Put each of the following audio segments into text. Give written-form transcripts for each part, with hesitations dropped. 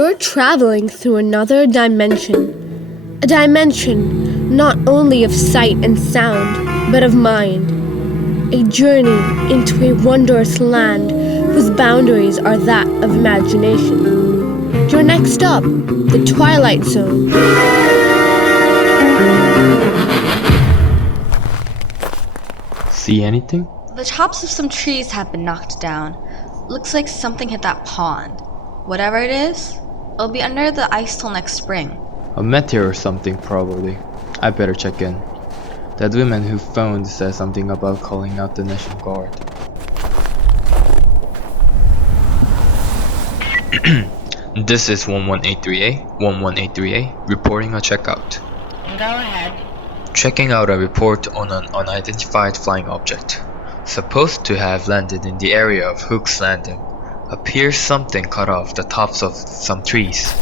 You're traveling through another dimension. A dimension not only of sight and sound, but of mind. A journey into a wondrous land whose boundaries are that of imagination. Your next stop, the Twilight Zone. See anything? The tops of some trees have been knocked down. Looks like something hit that pond. Whatever it is, it'll be under the ice till next spring. A meteor or something, probably. I better check in. That woman who phoned said something about calling out the National Guard. This is 11838, 11838, reporting a checkout. Go ahead. Checking out a report on an unidentified flying object. Supposed to have landed in the area of Hook's Landing. Appears something cut off the tops of some trees.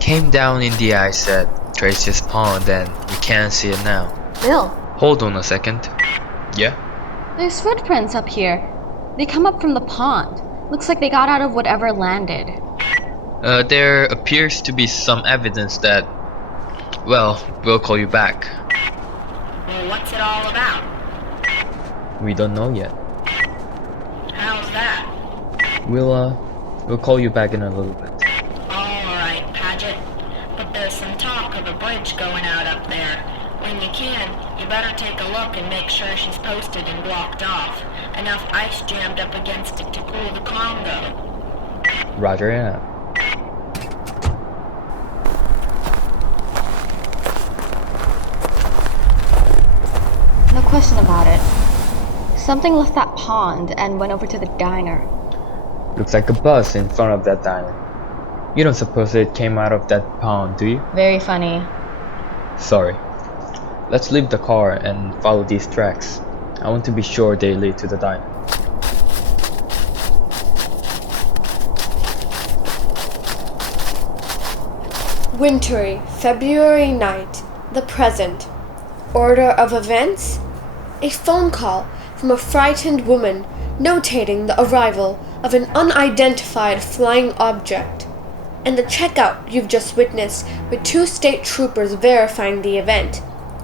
Came down in the ice at Tracy's Pond and we can't see it now. Bill, Hold on a second. Yeah? there's footprints up here. They come up from the pond. Looks like they got out of whatever landed. There appears to be some evidence that... Well, we'll call you back. Well, what's it all about? We don't know yet. How's that? We'll call you back in a little bit. Alright, Padgett. But there's some talk of a bridge going out up there. When you can, you better take a look and make sure she's posted and blocked off. Enough ice jammed up against it to cool the Congo. Roger, yeah. No question about it. Something left that pond and went over to the diner. Looks like a bus in front of that diner. You don't suppose it came out of that pond, do you? Very funny. Sorry. Let's leave the car and follow these tracks. I want to be sure they lead to the diner. Wintry, February 9th, the present. Order of events? A phone call from a frightened woman notating the arrival of an unidentified flying object, and the checkout you've just witnessed with 2 state troopers verifying the event,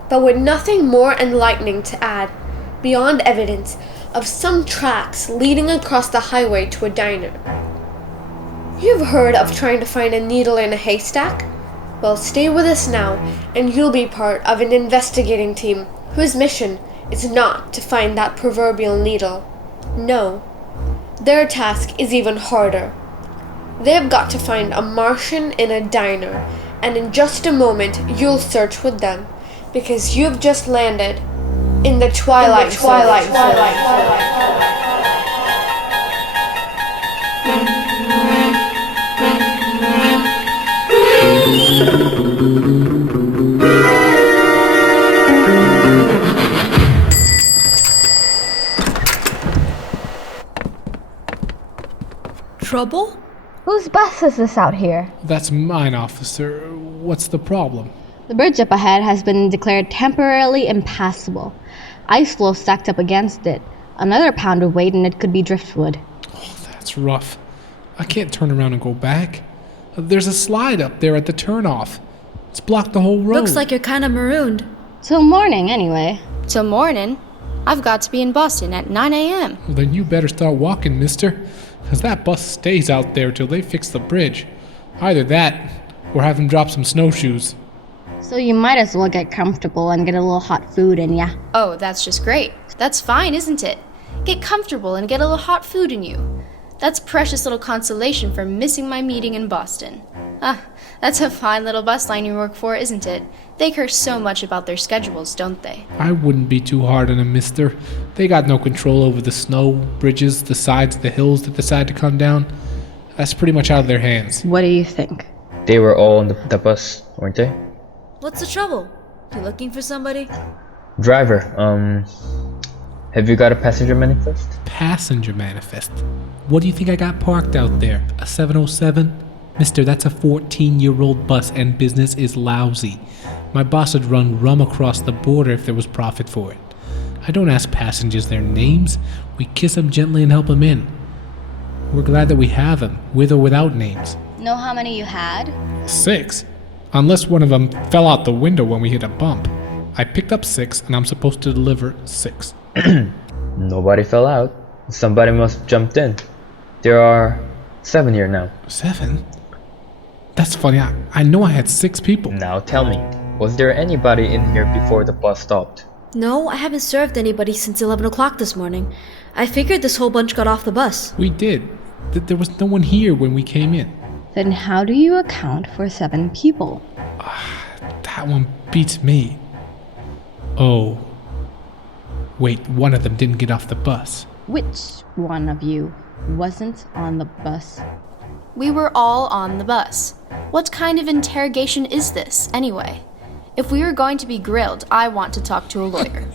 but with nothing more enlightening to add beyond evidence of some tracks leading across the highway to a diner. You've heard of trying to find a needle in a haystack? Well, stay with us now, and you'll be part of an investigating team whose mission is not to find that proverbial needle. No, their task is even harder. They've got to find a Martian in a diner, and in just a moment you'll search with them, because you've just landed in the Twilight Zone. Trouble? Whose bus is this out here? That's mine, officer. What's the problem? The bridge up ahead has been declared temporarily impassable. Ice floe stacked up against it. Another pound of weight and it could be driftwood. Oh, that's rough. I can't turn around and go back. There's a slide up there at the turnoff. It's blocked the whole road. Looks like you're kinda marooned. Till morning, anyway. Till morning? I've got to be in Boston at 9 a.m. Well, then you better start walking, mister. Because that bus stays out there till they fix the bridge. Either that, or have them drop some snowshoes. So you might as well get comfortable and get a little hot food in ya. Oh, that's just great. That's fine, isn't it? Get comfortable and get a little hot food in you. That's precious little consolation for missing my meeting in Boston. Ah, that's a fine little bus line you work for, isn't it? They care so much about their schedules, don't they? I wouldn't be too hard on them, mister. They got no control over the snow, bridges, the sides of the hills that decide to come down. That's pretty much out of their hands. What do you think? They were all on the bus, weren't they? What's the trouble? You looking for somebody? Driver, have you got a passenger manifest? Passenger manifest? What do you think I got parked out there? A 707? Mister, that's a 14-year-old bus and business is lousy. My boss would run rum across the border if there was profit for it. I don't ask passengers their names. We kiss them gently and help them in. We're glad that we have them, with or without names. Know how many you had? 6? Unless one of them fell out the window when we hit a bump. I picked up 6 and I'm supposed to deliver 6. Nobody fell out. Somebody must have jumped in. There are 7 here now. 7? That's funny. I know I had 6 people. Now tell me, was there anybody in here before the bus stopped? No, I haven't served anybody since 11 o'clock this morning. I figured this whole bunch got off the bus. We did. There was no one here when we came in. Then how do you account for 7 people? That one beats me. Oh. Wait, one of them didn't get off the bus. Which one of you wasn't on the bus? We were all on the bus. What kind of interrogation is this, anyway? If we are going to be grilled, I want to talk to a lawyer.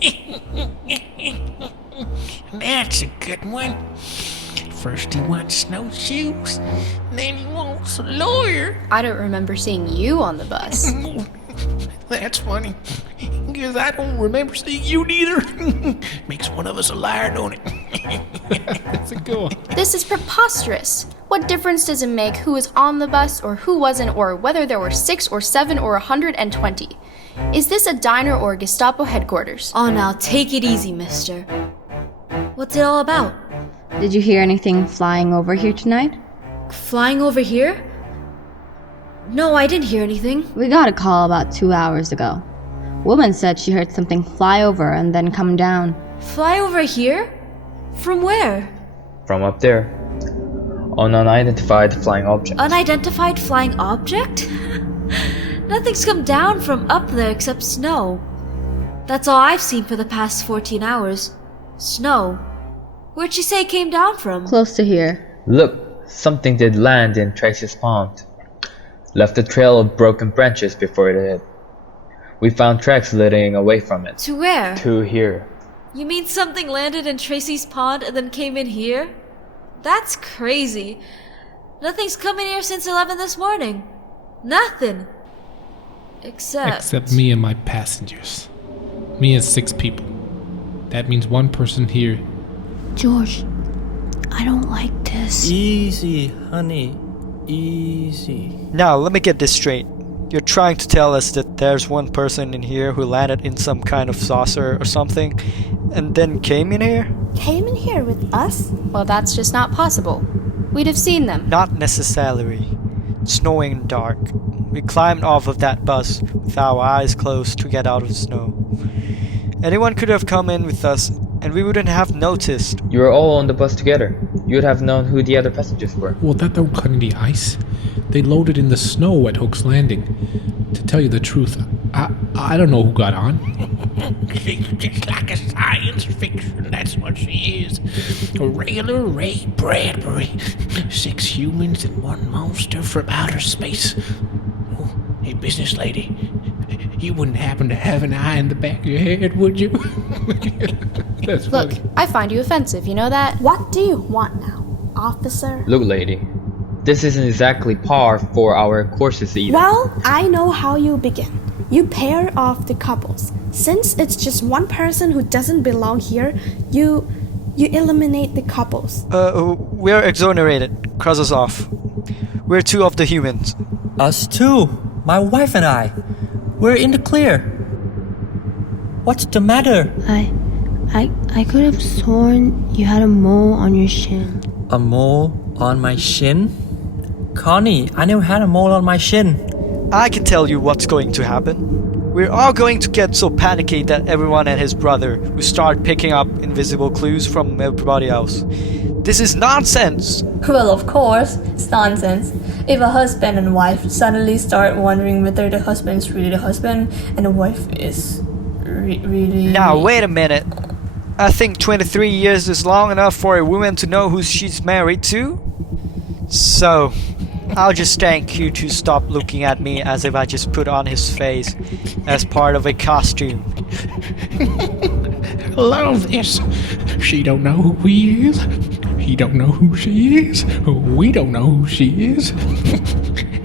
That's a good one. First he wants snowshoes, then he wants a lawyer. I don't remember seeing you on the bus. That's funny, because I don't remember seeing you neither. Makes one of us a liar, don't it? That's a good one. This is preposterous. What difference does it make who was on the bus or who wasn't, or whether there were 6 or 7 or 120? Is this a diner or Gestapo headquarters? Oh, now take it easy, mister. What's it all about? Did you hear anything flying over here tonight? Flying over here? No, I didn't hear anything. We got a call about 2 hours ago. Woman said she heard something fly over and then come down. Fly over here? From where? From up there. An unidentified flying object. Unidentified flying object? Nothing's come down from up there except snow. That's all I've seen for the past 14 hours. Snow. Where'd she say it came down from? Close to here. Look, something did land in Tracy's pond. Left a trail of broken branches before it hit. We found tracks leading away from it. To where? To here. You mean something landed in Tracy's pond and then came in here? That's crazy. Nothing's come in here since 11 this morning. Nothing. Except me and my passengers. Me and 6 people. That means one person here. George, I don't like this. Easy, honey. Easy. Now, let me get this straight. You're trying to tell us that there's one person in here who landed in some kind of saucer or something, and then came in here? Came in here with us? Well, that's just not possible. We'd have seen them. Not necessarily. It's snowing and dark. We climbed off of that bus with our eyes closed to get out of the snow. Anyone could have come in with us, and we wouldn't have noticed. You were all on the bus together. You would have known who the other passengers were. Well, that don't cut any ice. They loaded in the snow at Hook's Landing. To tell you the truth, I don't know who got on. She's just like a science fiction, that's what she is. A regular Ray Bradbury. 6 humans and 1 monster from outer space. Oh, hey, business lady, you wouldn't happen to have an eye in the back of your head, would you? That's Look, funny. I find you offensive, you know that? What do you want now, officer? Look, lady. This isn't exactly par for our courses either. Well, I know how you begin. You pair off the couples. Since it's just one person who doesn't belong here, you eliminate the couples. We're exonerated. Cross us off. We're 2 of the humans. Us too. My wife and I. We're in the clear. What's the matter? I could have sworn you had a mole on your shin. A mole on my shin? Connie, I never had a mole on my shin. I can tell you what's going to happen. We're all going to get so panicky that everyone and his brother will start picking up invisible clues from everybody else. This is nonsense! Well, of course, it's nonsense. If a husband and wife suddenly start wondering whether the husband is really the husband and the wife is really... Now, wait a minute. I think 23 years is long enough for a woman to know who she's married to. So, I'll just thank you to stop looking at me as if I just put on his face as part of a costume. Love this. She don't know who he is. He don't know who she is. We don't know who she is.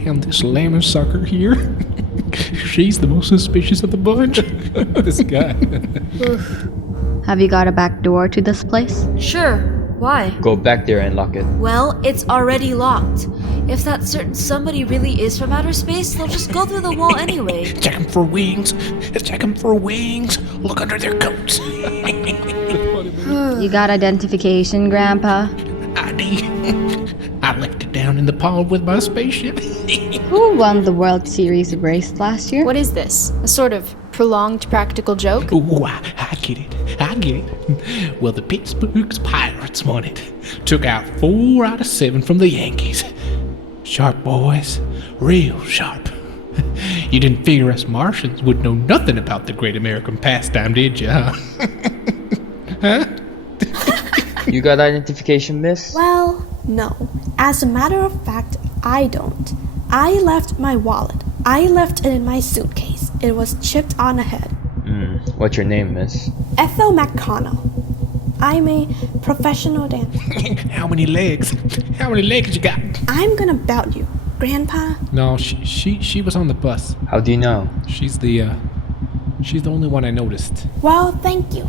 And this lemon sucker here, she's the most suspicious of the bunch. This guy. Have you got a back door to this place? Sure. Why? Go back there and lock it. Well, it's already locked. If that certain somebody really is from outer space, they'll just go through the wall anyway. Check them for wings. Check them for wings. Look under their coats. You got identification, Grandpa? ID. I left it down in the pond with my spaceship. Who won the World Series race last year? What is this? A sort of prolonged practical joke? Ooh, I get it. Well, the Pittsburgh Pirates won it. Took out 4 out of 7 from the Yankees. Sharp boys. Real sharp. You didn't figure us Martians would know nothing about the great American pastime, did you, huh? Huh? You got identification, miss? Well, no. As a matter of fact, I don't. I left my wallet. I left it in my suitcase. It was chipped on ahead. What's your name, miss? Ethel McConnell. I'm a professional dancer. How many legs? How many legs you got? I'm gonna belt you, Grandpa. No, she was on the bus. How do you know? She's the only one I noticed. Well, thank you.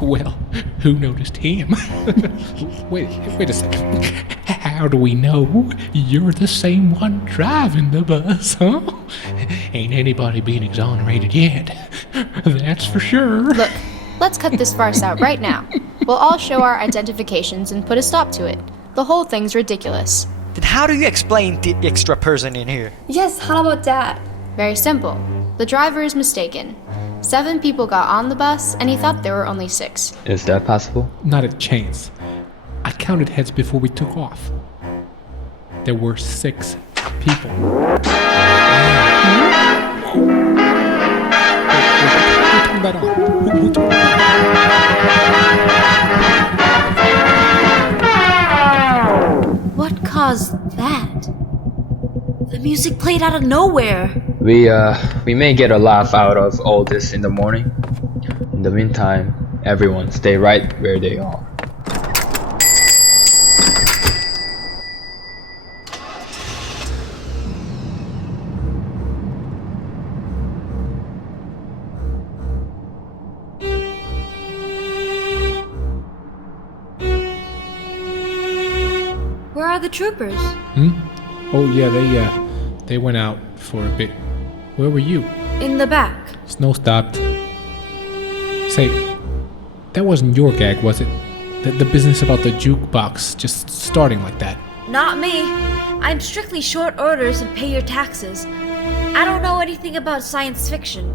Well, who noticed him? Wait a second. How do we know you're the same one driving the bus, huh? Ain't anybody been exonerated yet. That's for sure. Look, let's cut this farce out right now. We'll all show our identifications and put a stop to it. The whole thing's ridiculous. Then how do you explain the extra person in here? Yes, how about that? Very simple. The driver is mistaken. 7 people got on the bus, and he thought there were only 6. Is that possible? Not a chance. I counted heads before we took off. There were 6 people. Who turned that on? Who turned that on? What caused that? The music played out of nowhere. We may get a laugh out of all this in the morning. In the meantime, everyone stay right where they are. Where are the troopers? Oh yeah, they went out for a bit. Where were you? In the back. Snow stopped. Say, that wasn't your gag, was it? The business about the jukebox just starting like that. Not me. I'm strictly short orders and pay your taxes. I don't know anything about science fiction.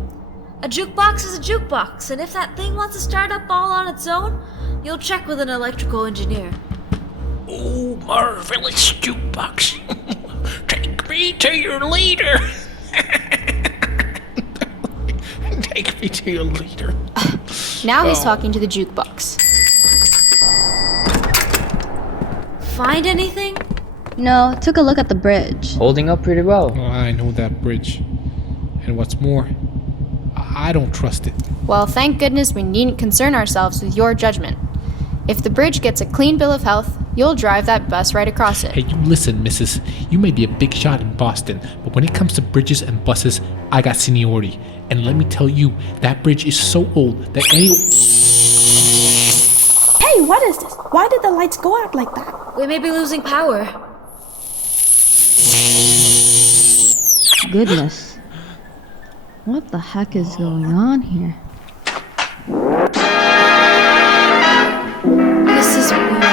A jukebox is a jukebox, and if that thing wants to start up all on its own, you'll check with an electrical engineer. Oh, marvelous jukebox. Take me to your leader. Take me to your leader. Now he's talking to the jukebox. Find anything? No, took a look at the bridge. Holding up pretty well. Oh, I know that bridge. And what's more, I don't trust it. Well, thank goodness we needn't concern ourselves with your judgment. If the bridge gets a clean bill of health, you'll drive that bus right across it. Hey, you listen, missus. You may be a big shot in Boston, but when it comes to bridges and buses, I got seniority. And let me tell you, that bridge is so old that any... Hey, what is this? Why did the lights go out like that? We may be losing power. Goodness. What the heck is going on here? This is weird.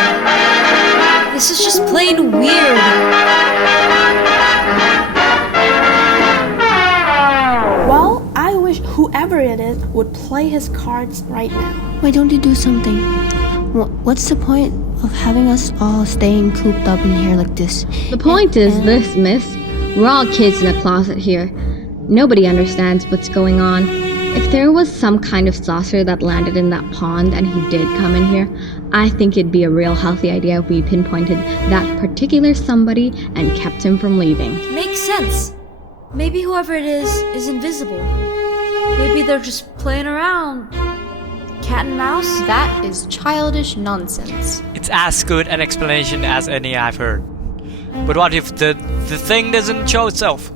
This is just plain weird. Well, I wish whoever it is would play his cards right now. Why don't you do something? What's the point of having us all staying cooped up in here like this? The point is this, miss. We're all kids in a closet here. Nobody understands what's going on. If there was some kind of saucer that landed in that pond and he did come in here, I think it'd be a real healthy idea if we pinpointed that particular somebody and kept him from leaving. Makes sense. Maybe whoever it is invisible. Maybe they're just playing around. Cat and mouse? That is childish nonsense. It's as good an explanation as any I've heard. But what if the thing doesn't show itself?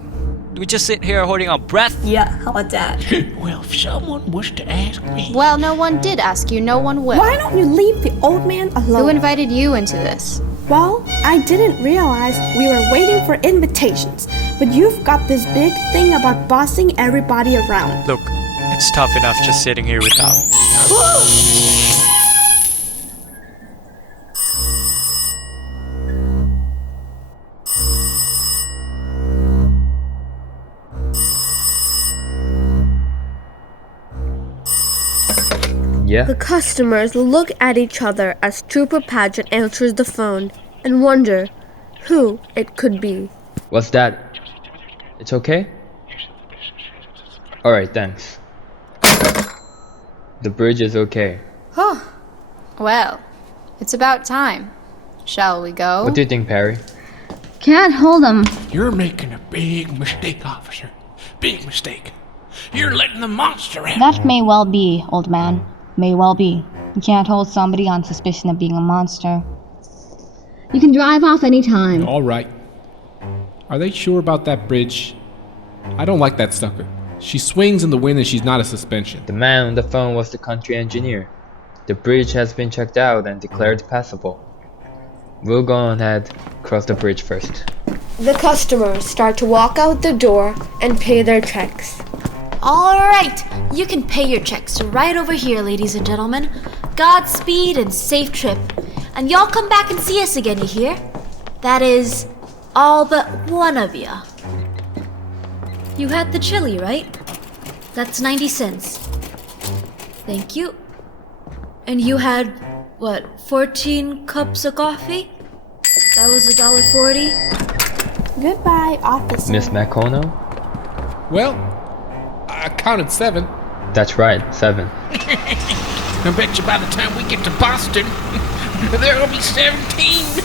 Do we just sit here holding our breath? Yeah, how about that? Well, if someone was to ask me... Well, no one did ask you, no one will. Why don't you leave the old man alone? Who invited you into this? Well, I didn't realize we were waiting for invitations, but you've got this big thing about bossing everybody around. Look, it's tough enough just sitting here without. Yeah? The customers look at each other as Trooper Padgett answers the phone and wonder who it could be. What's that? It's okay? Alright, thanks. The bridge is okay. Oh, well, it's about time. Shall we go? What do you think, Perry? Can't hold him. You're making a big mistake, officer. Big mistake. You're letting the monster out. That may well be, old man. May well be. You can't hold somebody on suspicion of being a monster. You can drive off any time. All right. Are they sure about that bridge? I don't like that sucker. She swings in the wind and she's not a suspension. The man on the phone was the country engineer. The bridge has been checked out and declared passable. We'll go ahead, cross the bridge first. The customers start to walk out the door and pay their checks. All right, you can pay your checks right over here, ladies and gentlemen. Godspeed and safe trip. And y'all come back and see us again, you hear? That is, all but one of ya. You had the chili, right? That's 90 cents. Thank you. And you had, what, 14 cups of coffee? That was $1.40. Goodbye, officer. Miss McConnell? Well, I counted 7. That's right, 7. I bet you by the time we get to Boston, there'll be 17.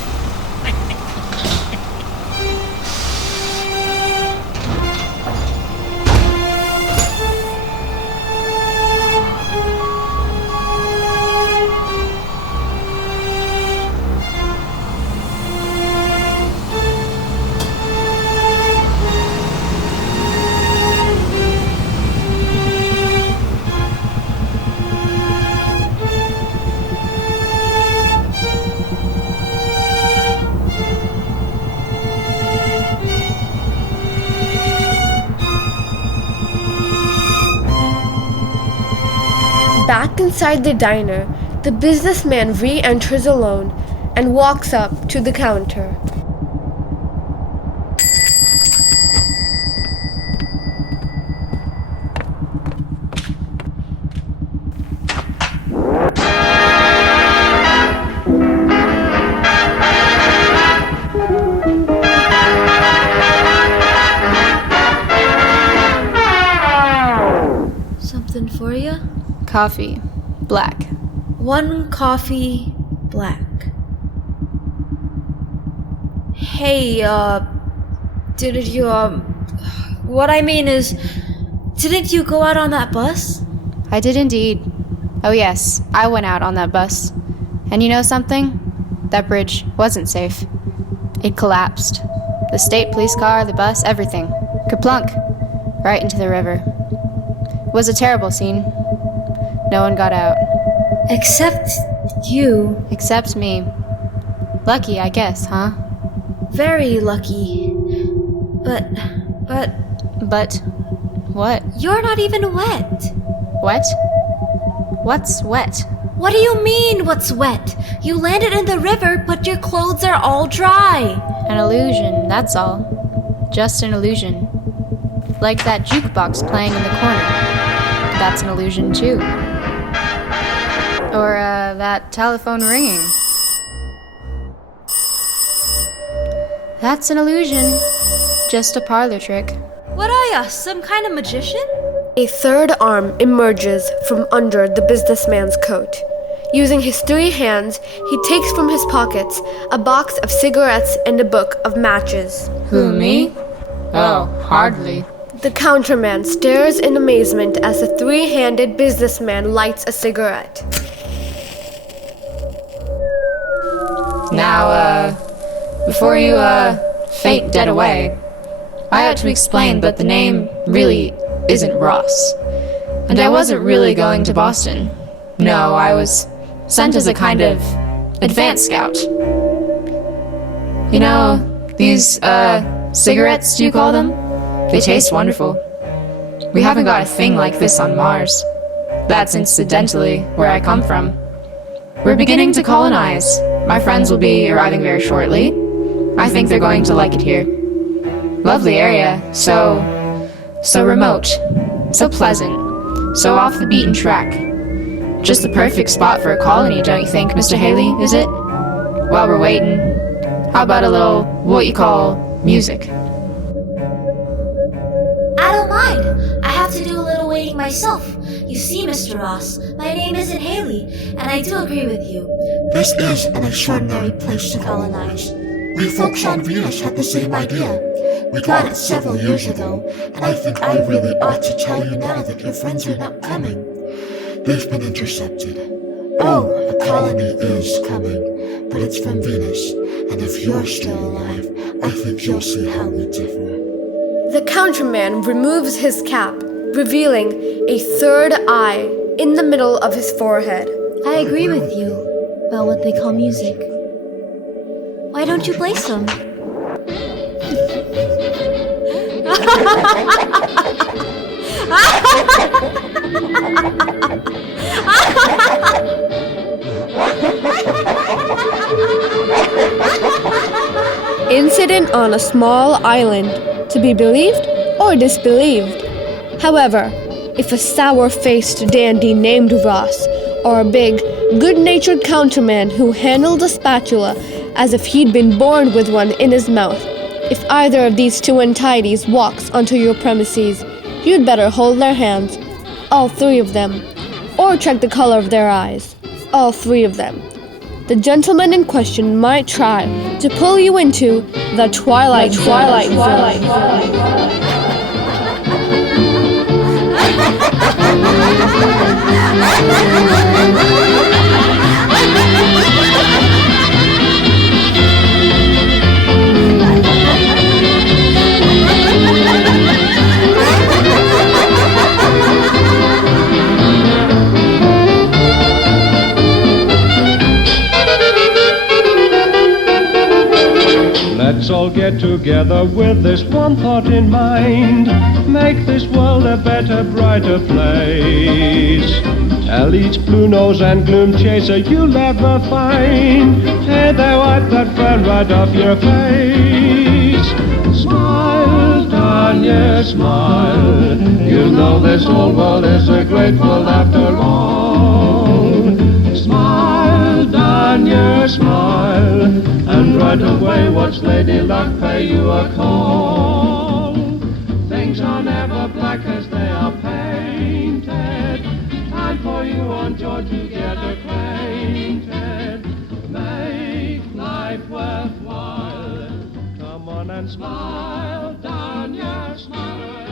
Back inside the diner, the businessman re-enters alone and walks up to the counter. Something for you? Coffee. Black. 1 coffee, black. Hey, didn't you, what I mean is, didn't you go out on that bus? I did indeed. Oh yes, I went out on that bus. And you know something? That bridge wasn't safe. It collapsed. The state police car, the bus, everything. Kerplunk. Right into the river. It was a terrible scene. No one got out. Except you. Except me. Lucky, I guess, huh? Very lucky. But... But... what? You're not even wet. What? What's wet? What do you mean, what's wet? You landed in the river, but your clothes are all dry. An illusion, that's all. Just an illusion. Like that jukebox playing in the corner. That's an illusion, too. Or, that telephone ringing. That's an illusion. Just a parlor trick. What are ya, some kind of magician? A third arm emerges from under the businessman's coat. Using his 3 hands, he takes from his pockets a box of cigarettes and a book of matches. Who, me? Oh, hardly. The counterman stares in amazement as the 3-handed businessman lights a cigarette. Now, before you, faint dead away, I had to explain that the name really isn't Ross. And I wasn't really going to Boston. No, I was sent as a kind of advanced scout. You know, these, cigarettes, do you call them? They taste wonderful. We haven't got a thing like this on Mars. That's incidentally where I come from. We're beginning to colonize. My friends will be arriving very shortly. I think they're going to like it here. Lovely area, so remote, so pleasant, so off the beaten track. Just the perfect spot for a colony, don't you think, Mr. Haley, is it? While we're waiting, how about a little, what you call, music? I don't mind. I have to do a little waiting myself. You see, Mr. Ross, my name isn't Haley, and I do agree with you. This is an extraordinary place to colonize. We folks on Venus had the same idea. We got it several years ago, and I think I really ought to tell you now that your friends are not coming. They've been intercepted. Oh, a colony is coming, but it's from Venus, and if you're still alive, I think you'll see how we differ. The counterman removes his cap, revealing a third eye in the middle of his forehead. I agree with you about what they call music. Why don't you play some? Incident on a small island, to be believed or disbelieved. However, if a sour-faced dandy named Ross, or a big, good-natured counterman who handled a spatula as if he'd been born with one in his mouth, if either of these two entities walks onto your premises, you'd better hold their hands, all three of them, or check the color of their eyes, all three of them. The gentleman in question might try to pull you into the Twilight Zone. Let's all get together with this one thought in mind. Make this world a better, brighter place. Tell each blue nose and gloom chaser you'll ever find. Hey there, wipe that frown right off your face. Smile, Tanya, smile. You know this whole world is a great world after all. Smile, Tanya, smile. And right away watch Lady Luck pay you a call. Things are never black as they are painted. Time for you and George to get acquainted. Make life worthwhile. Come on and smile, Danya, smile.